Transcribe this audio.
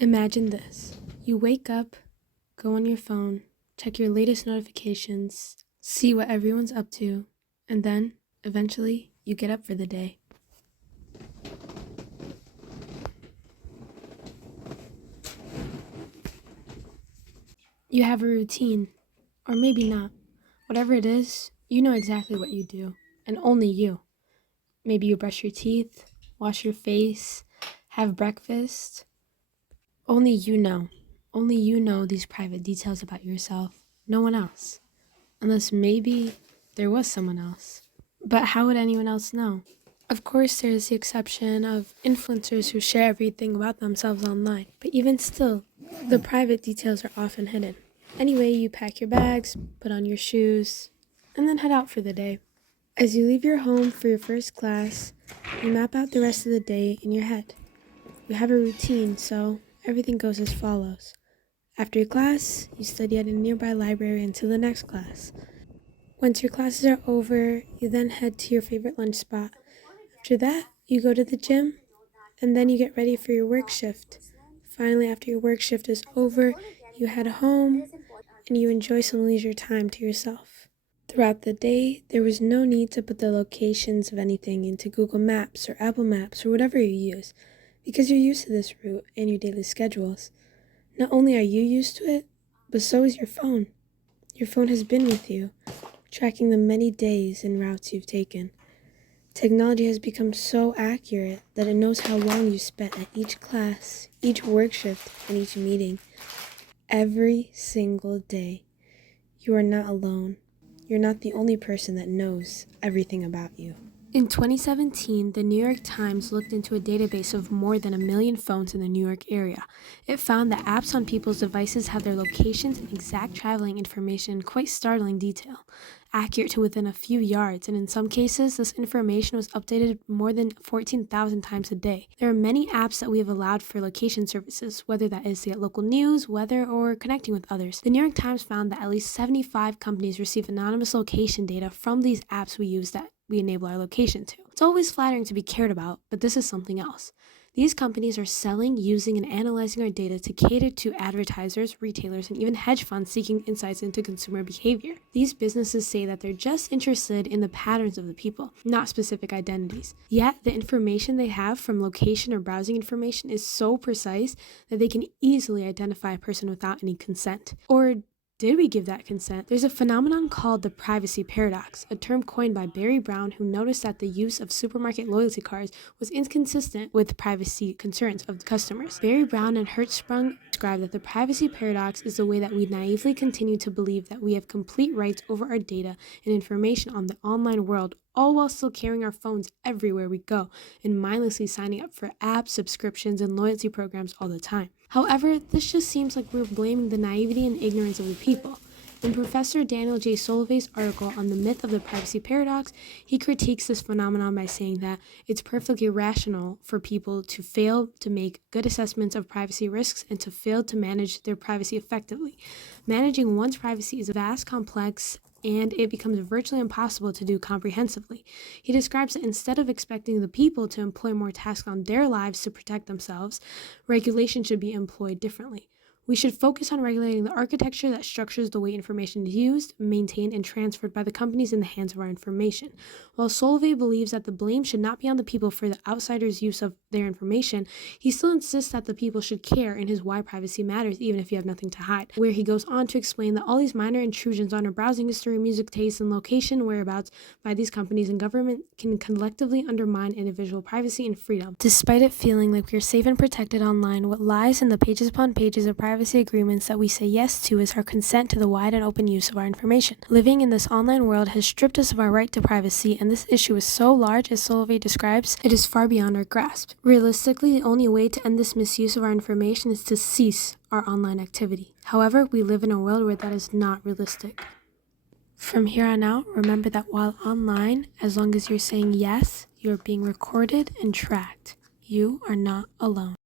Imagine this. You wake up, go on your phone, check your latest notifications, see what everyone's up to, and then, eventually, you get up for the day. You have a routine, or maybe not. Whatever it is, you know exactly what you do, and only you. Maybe you brush your teeth, wash your face, have breakfast. Only you know. Only you know these private details about yourself. No one else. Unless maybe there was someone else. But how would anyone else know? Of course, there's the exception of influencers who share everything about themselves online. But even still, the private details are often hidden. Anyway, you pack your bags, put on your shoes, and then head out for the day. As you leave your home for your first class, you map out the rest of the day in your head. You have a routine, so everything goes as follows. After your class, you study at a nearby library until the next class. Once your classes are over, you then head to your favorite lunch spot. After that, you go to the gym, and then you get ready for your work shift. Finally, after your work shift is over, you head home, and you enjoy some leisure time to yourself. Throughout the day, there was no need to put the locations of anything into Google Maps or Apple Maps or whatever you use, because you're used to this route and your daily schedules. Not only are you used to it, but so is your phone. Your phone has been with you, tracking the many days and routes you've taken. Technology has become so accurate that it knows how long you spent at each class, each work shift, and each meeting. Every single day. You are not alone. You're not the only person that knows everything about you. In 2017, the New York Times looked into a database of more than 1 million phones in the New York area. It found that apps on people's devices have their locations and exact traveling information in quite startling detail, accurate to within a few yards, and in some cases, this information was updated more than 14,000 times a day. There are many apps that we have allowed for location services, whether that is to get local news, weather, or connecting with others. The New York Times found that at least 75 companies receive anonymous location data from these apps we use that we enable our location to. It's always flattering to be cared about, but this is something else. These companies are selling, using, and analyzing our data to cater to advertisers, retailers, and even hedge funds seeking insights into consumer behavior. These businesses say that they're just interested in the patterns of the people, not specific identities. Yet, the information they have from location or browsing information is so precise that they can easily identify a person without any consent. Or did we give that consent? There's a phenomenon called the privacy paradox, a term coined by Barry Brown, who noticed that the use of supermarket loyalty cards was inconsistent with privacy concerns of the customers. Barry Brown and Hertzsprung described that the privacy paradox is the way that we naively continue to believe that we have complete rights over our data and information on the online world, all while still carrying our phones everywhere we go and mindlessly signing up for apps, subscriptions, and loyalty programs all the time. However, this just seems like we're blaming the naivety and ignorance of the people. In Professor Daniel J. Solovey's article on the myth of the privacy paradox, he critiques this phenomenon by saying that it's perfectly rational for people to fail to make good assessments of privacy risks and to fail to manage their privacy effectively. Managing one's privacy is vast, complex, and it becomes virtually impossible to do comprehensively. He describes that instead of expecting the people to employ more tasks on their lives to protect themselves, regulation should be employed differently. We should focus on regulating the architecture that structures the way information is used, maintained, and transferred by the companies in the hands of our information. While Solovey believes that the blame should not be on the people for the outsiders' use of their information, he still insists that the people should care in his Why Privacy Matters, even if you have nothing to hide, where he goes on to explain that all these minor intrusions on our browsing history, music tastes, and location whereabouts by these companies and government can collectively undermine individual privacy and freedom. Despite it feeling like we are safe and protected online, what lies in the pages upon pages of privacy agreements that we say yes to is our consent to the wide and open use of our information. Living in this online world has stripped us of our right to privacy, and this issue is so large, as Solovey describes, it is far beyond our grasp. Realistically, the only way to end this misuse of our information is to cease our online activity. However, we live in a world where that is not realistic. From here on out, remember that while online, as long as you're saying yes, you're being recorded and tracked. You are not alone.